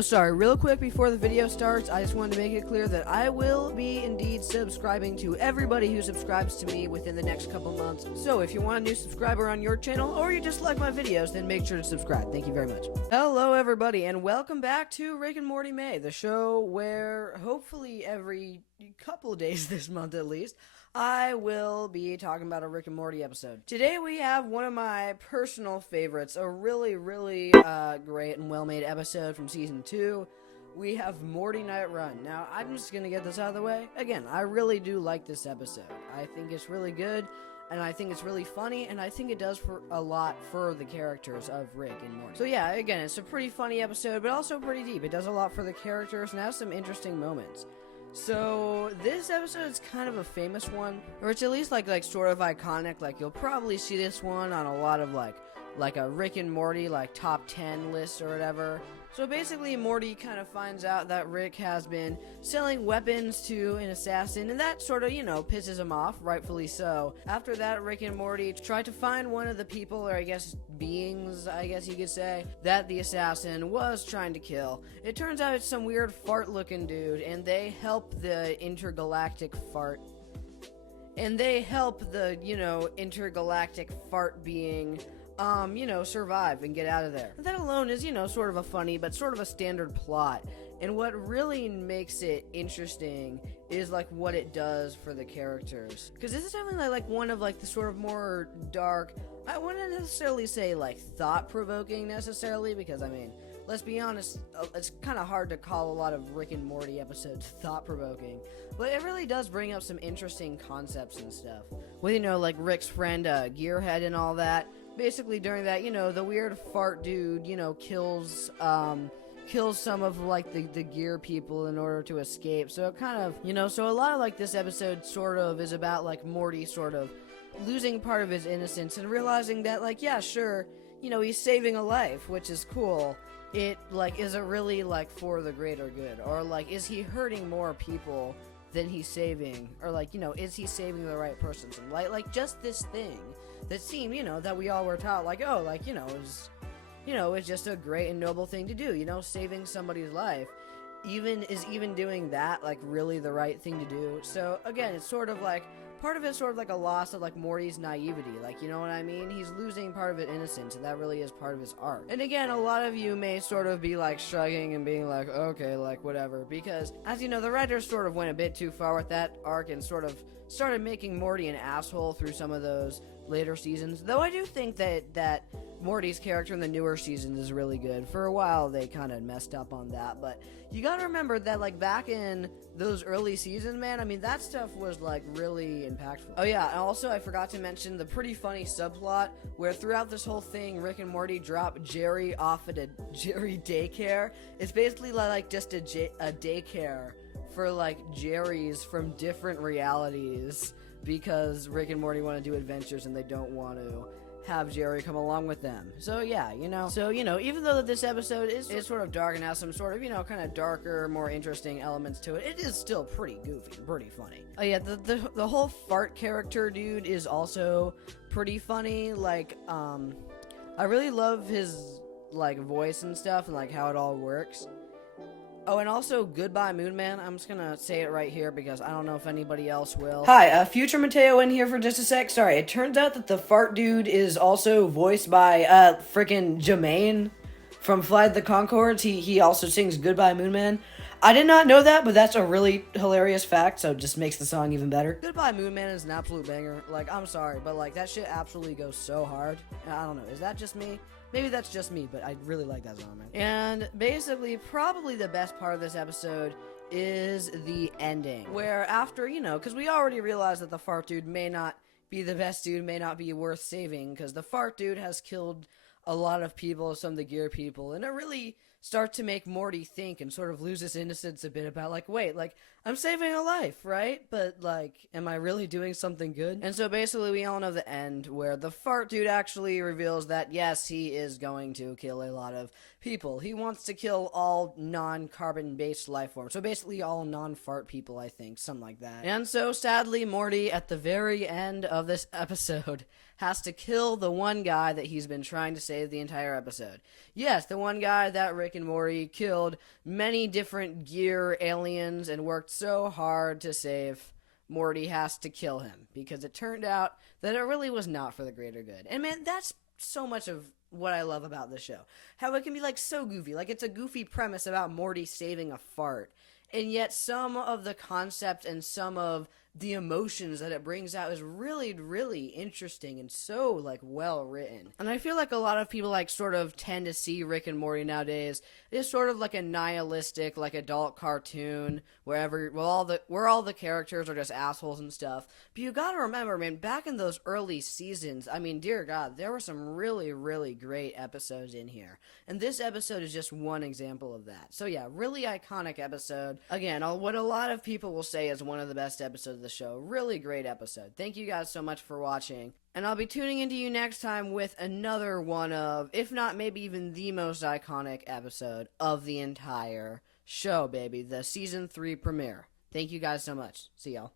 Yo, sorry, real quick before the video starts, I just wanted to make it clear that I will be indeed subscribing to everybody who subscribes to me within the next couple months. So if you want a new subscriber on your channel, or you just like my videos, then make sure to subscribe. Thank you very much. Hello everybody, and welcome back to Rick and Morty May, the show where hopefully every couple days this month at least, I will be talking about a Rick and Morty episode. Today we have one of my personal favorites, a really great and well-made episode from Season 2. We have Mortynight Run. Now, I'm just gonna get this out of the way. Again, I really do like this episode. I think it's really good, and I think it's really funny, and I think it does for a lot for the characters of Rick and Morty. So yeah, again, it's a pretty funny episode, but also pretty deep. It does a lot for the characters and has some interesting moments. So, this episode is kind of a famous one, or it's at least like sort of iconic. Like, you'll probably see this one on a lot of like a Rick and Morty top 10 list or whatever. So basically, Morty kind of finds out that Rick has been selling weapons to an assassin, and that sort of, pisses him off, rightfully so. After that, Rick and Morty try to find one of the people, or I guess beings, I guess you could say, that the assassin was trying to kill. It turns out it's some weird fart-looking dude, and they help the intergalactic fart. And they help the, intergalactic fart being survive and get out of there. That alone is, sort of a funny, but sort of a standard plot. And what really makes it interesting is, what it does for the characters. Because this is definitely, one of, the sort of more dark, I wouldn't necessarily say, thought-provoking necessarily, because, let's be honest, it's kind of hard to call a lot of Rick and Morty episodes thought-provoking. But it really does bring up some interesting concepts and stuff. With, Rick's friend, Gearhead and all that. Basically, during that, the weird fart dude, kills some of, the gear people in order to escape. So it kind of, so a lot of, this episode sort of is about, Morty sort of losing part of his innocence and realizing that, yeah, sure, he's saving a life, which is cool. It, is it really, for the greater good? Or, is he hurting more people than he's saving? Or, is he saving the right person? Just this thing that seemed, that we all were taught, it's just a great and noble thing to do, saving somebody's life. Even doing that, really the right thing to do. So, again, it's sort of part of it's sort of a loss of, Morty's naivety, you know what I mean? He's losing part of his innocence, and that really is part of his arc. And again, a lot of you may sort of be, shrugging and being okay, whatever, because, as you know, the writers sort of went a bit too far with that arc and sort of started making Morty an asshole through some of those later seasons, though I do think that Morty's character in the newer seasons is really good. For a while, they kind of messed up on that, but you gotta remember that, back in those early seasons, man, that stuff was, really impactful. Oh yeah, and also I forgot to mention the pretty funny subplot where throughout this whole thing, Rick and Morty drop Jerry off at a Jerry daycare. It's basically, just a daycare for, Jerrys from different realities, because Rick and Morty want to do adventures and they don't want to have Jerry come along with them. So yeah, even though this episode is sort of dark and has some sort of, kind of darker, more interesting elements to it, it is still pretty goofy and pretty funny. Oh yeah, the whole fart character dude is also pretty funny. I really love his, voice and stuff and, how it all works. Oh, and also, goodbye, Moon Man. I'm just gonna say it right here because I don't know if anybody else will. Hi, Future Mateo in here for just a sec. Sorry, it turns out that the fart dude is also voiced by, frickin' Jermaine from Flight the Conchords. He also sings Goodbye, Moon Man. I did not know that, but that's a really hilarious fact, so it just makes the song even better. Goodbye, Moon Man is an absolute banger. I'm sorry, but, that shit absolutely goes so hard. I don't know, is that just me? Maybe that's just me, but I really like that song, man. And basically, probably the best part of this episode is the ending. Where after, because we already realized that the fart dude may not be the best dude, may not be worth saving, because the fart dude has killed a lot of people, some of the gear people, and it really starts to make Morty think and sort of lose his innocence a bit about, wait, I'm saving a life, right? But, am I really doing something good? And so basically we all know the end, where the fart dude actually reveals that, yes, he is going to kill a lot of people. He wants to kill all non-carbon-based life forms. So basically all non-fart people, I think, something like that. And so, sadly, Morty, at the very end of this episode, has to kill the one guy that he's been trying to save the entire episode. Yes, the one guy that Rick and Morty killed many different gear aliens and worked so hard to save. Morty has to kill him because it turned out that it really was not for the greater good. And man, that's so much of what I love about this show. How it can be like so goofy. Like it's a goofy premise about Morty saving a fart. And yet some of the concept and some of the emotions that it brings out is really, really interesting and so like well written. And I feel like a lot of people like sort of tend to see Rick and Morty nowadays as sort of like a nihilistic, like adult cartoon where all the characters are just assholes and stuff. But you gotta remember, man, back in those early seasons, I mean, dear God, there were some really, really great episodes in here. And this episode is just one example of that. So yeah, really iconic episode. Again, what a lot of people will say is one of the best episodes of the show. Really great episode. Thank you guys so much for watching. And I'll be tuning into you next time with another one of, if not maybe even the most iconic episode of the entire show, baby. The Season 3 premiere. Thank you guys so much. See y'all.